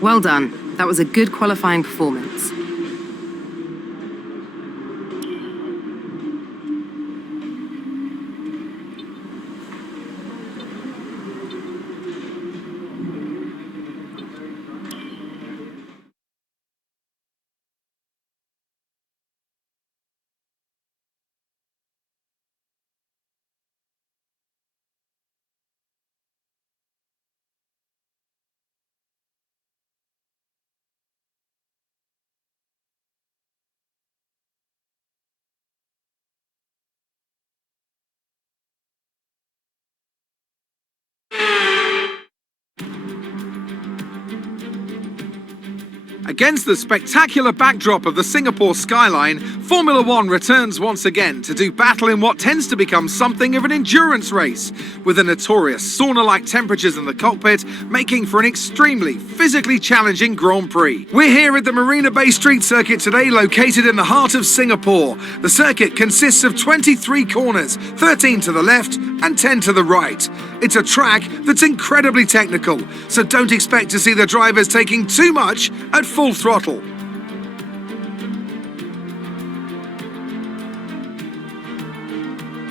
Well done. That was a good qualifying performance. Against the spectacular backdrop of the Singapore skyline, Formula One returns once again to do battle in what tends to become something of an endurance race, with the notorious sauna-like temperatures in the cockpit making for an extremely physically challenging Grand Prix. We're here at the Marina Bay Street Circuit today, located in the heart of Singapore. The circuit consists of 23 corners, 13 to the left and 10 to the right. It's a track that's incredibly technical, so don't expect to see the drivers taking too much at full throttle.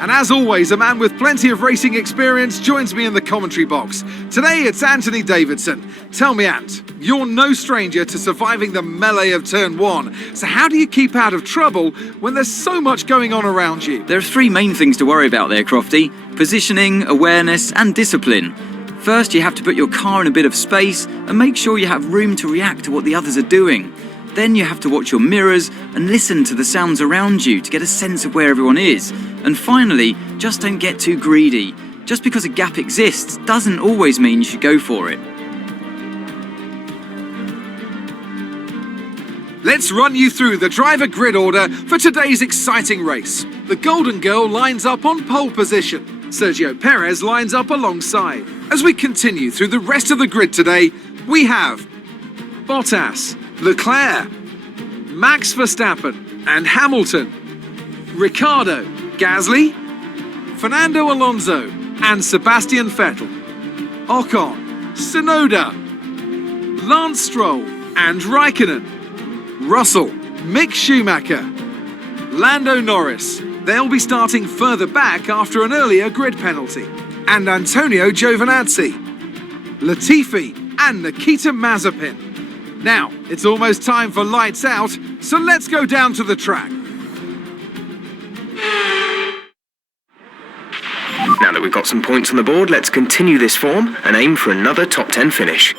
And as always, a man with plenty of racing experience joins me in the commentary box. Today it's Anthony Davidson. Tell me, Ant, you're no stranger to surviving the melee of turn one. So how do you keep out of trouble when there's so much going on around you? There are three main things to worry about there, Crofty: positioning, awareness and discipline. First, you have to put your car in a bit of space and make sure you have room to react to what the others are doing. Then you have to watch your mirrors and listen to the sounds around you to get a sense of where everyone is. And finally, just don't get too greedy. Just because a gap exists doesn't always mean you should go for it. Let's run you through the driver grid order for today's exciting race. The Golden Girl lines up on pole position. Sergio Perez lines up alongside. As we continue through the rest of the grid today, we have Bottas, Leclerc, Max Verstappen and Hamilton, Ricciardo, Gasly, Fernando Alonso and Sebastian Vettel, Ocon, Tsunoda, Lance Stroll and Raikkonen, Russell, Mick Schumacher, Lando Norris. They'll be starting further back after an earlier grid penalty, and Antonio Giovinazzi, Latifi and Nikita Mazepin. Now, it's almost time for lights out, so let's go down to the track. Now that we've got some points on the board, let's continue this form and aim for another top 10 finish.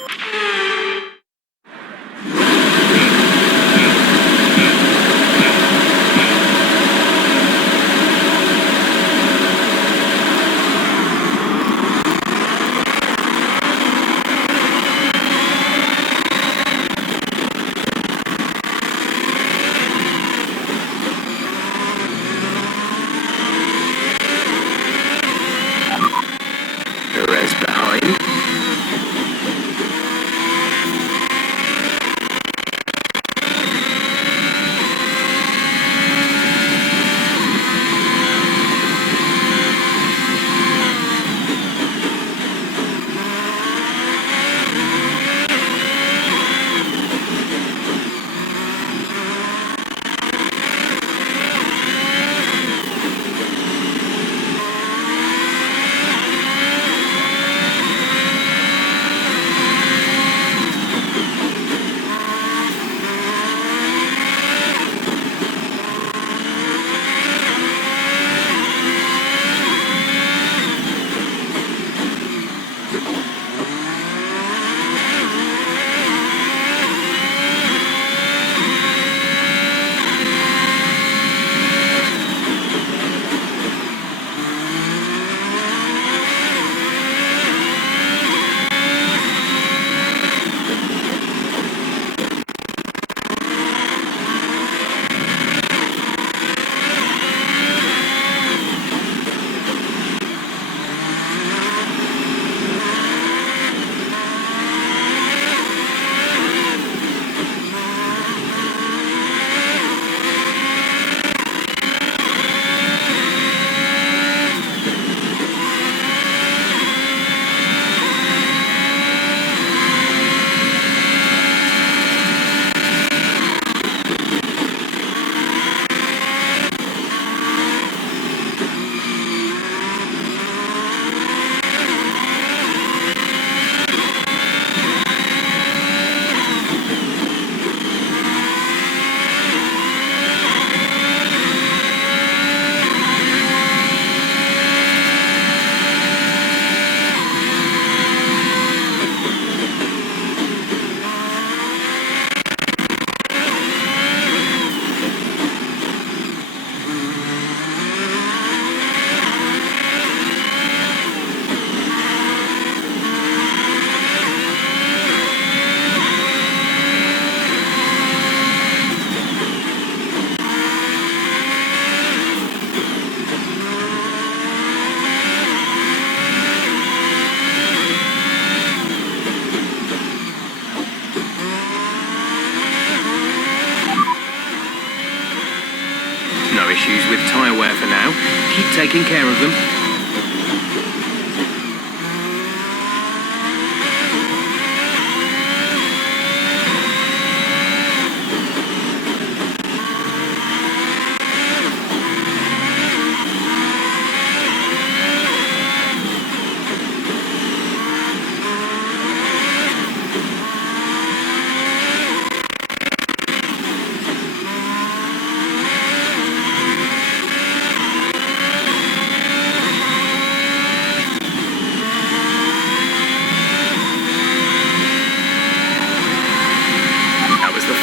issues with tyre wear for now. Keep taking care of them.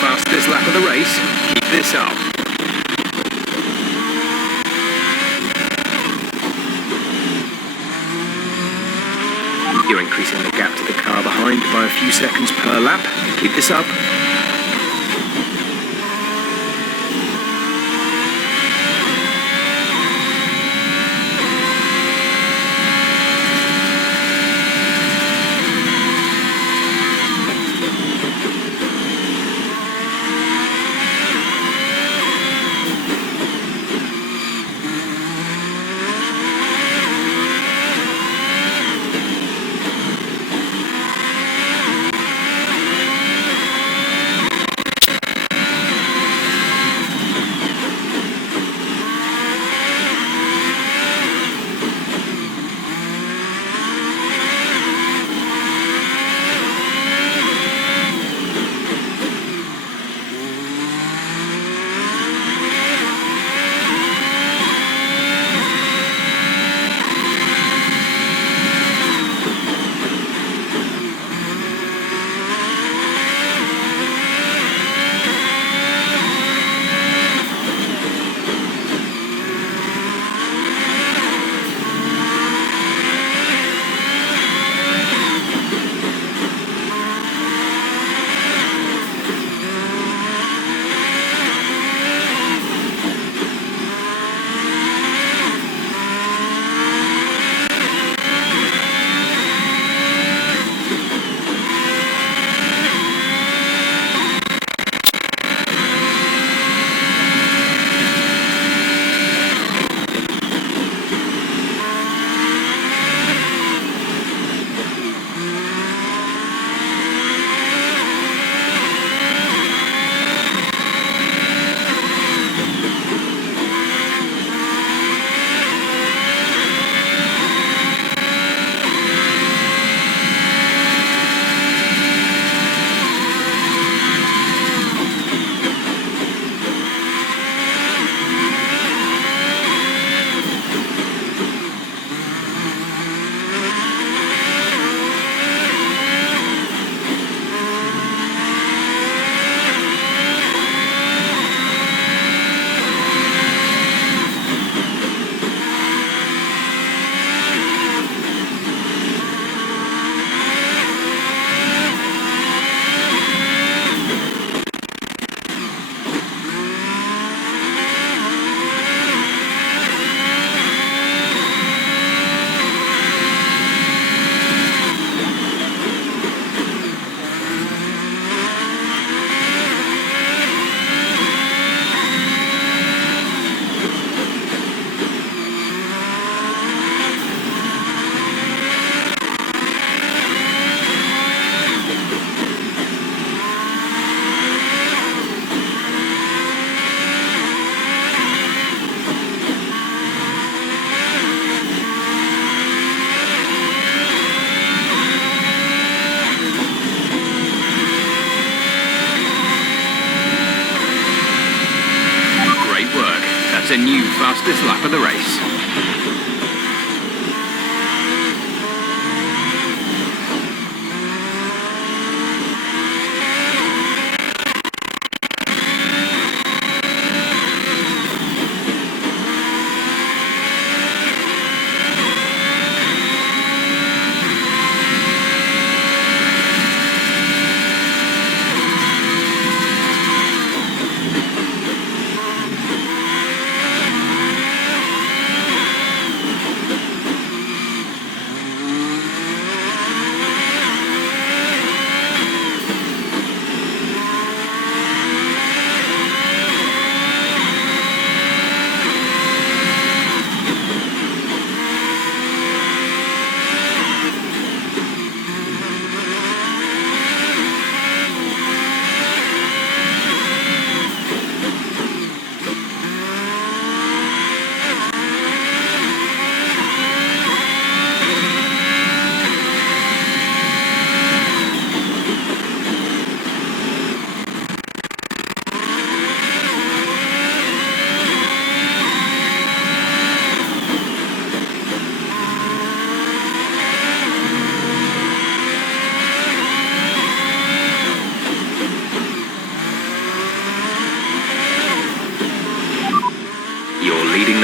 Fastest lap of the race. Keep this up. You're increasing the gap to the car behind by a few seconds per lap. Keep this up. That's a new fastest lap of the race.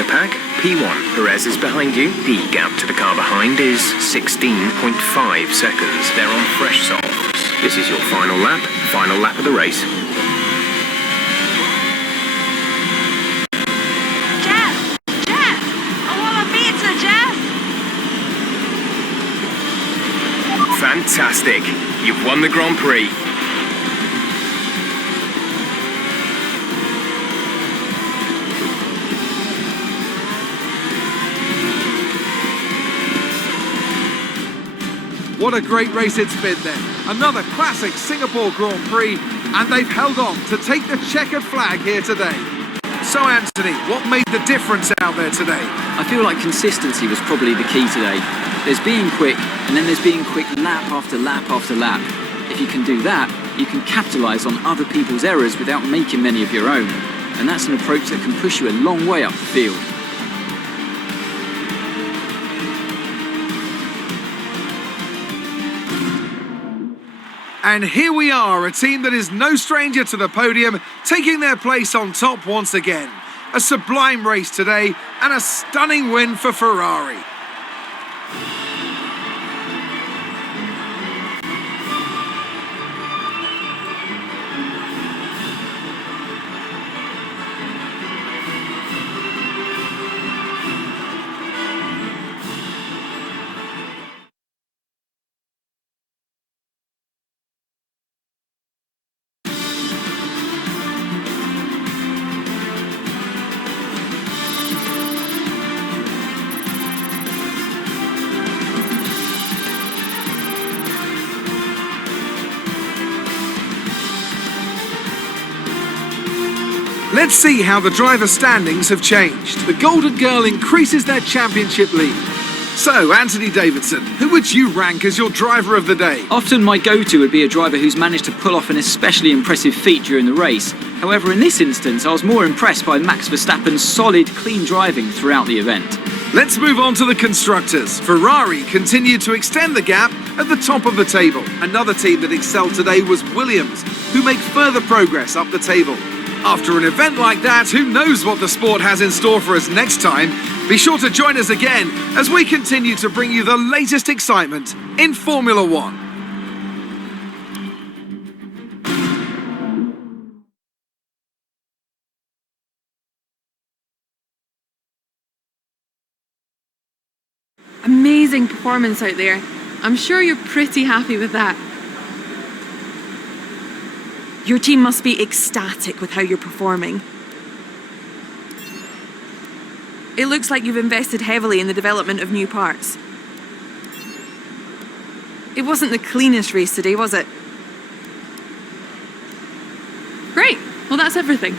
the pack, P1. Perez is behind you. The gap to the car behind is 16.5 seconds. They're on fresh softs. This is your final lap of the race. Jeff! I want a pizza, Jeff! Fantastic. You've won the Grand Prix. What a great race it's been then. Another classic Singapore Grand Prix, and they've held on to take the checkered flag here today. So Anthony, what made the difference out there today? I feel like consistency was probably the key today. There's being quick, and then there's being quick lap after lap after lap. If you can do that, you can capitalise on other people's errors without making many of your own. And that's an approach that can push you a long way up the field. And here we are, a team that is no stranger to the podium, taking their place on top once again. A sublime race today, and a stunning win for Ferrari. Let's see how the driver standings have changed. The Golden Girl increases their championship lead. So, Anthony Davidson, who would you rank as your driver of the day? Often my go-to would be a driver who's managed to pull off an especially impressive feat during the race. However, in this instance, I was more impressed by Max Verstappen's solid, clean driving throughout the event. Let's move on to the constructors. Ferrari continued to extend the gap at the top of the table. Another team that excelled today was Williams, who make further progress up the table. After an event like that, who knows what the sport has in store for us next time? Be sure to join us again as we continue to bring you the latest excitement in Formula One. Amazing performance out there. I'm sure you're pretty happy with that. Your team must be ecstatic with how you're performing. It looks like you've invested heavily in the development of new parts. It wasn't the cleanest race today, was it? Great. Well, that's everything.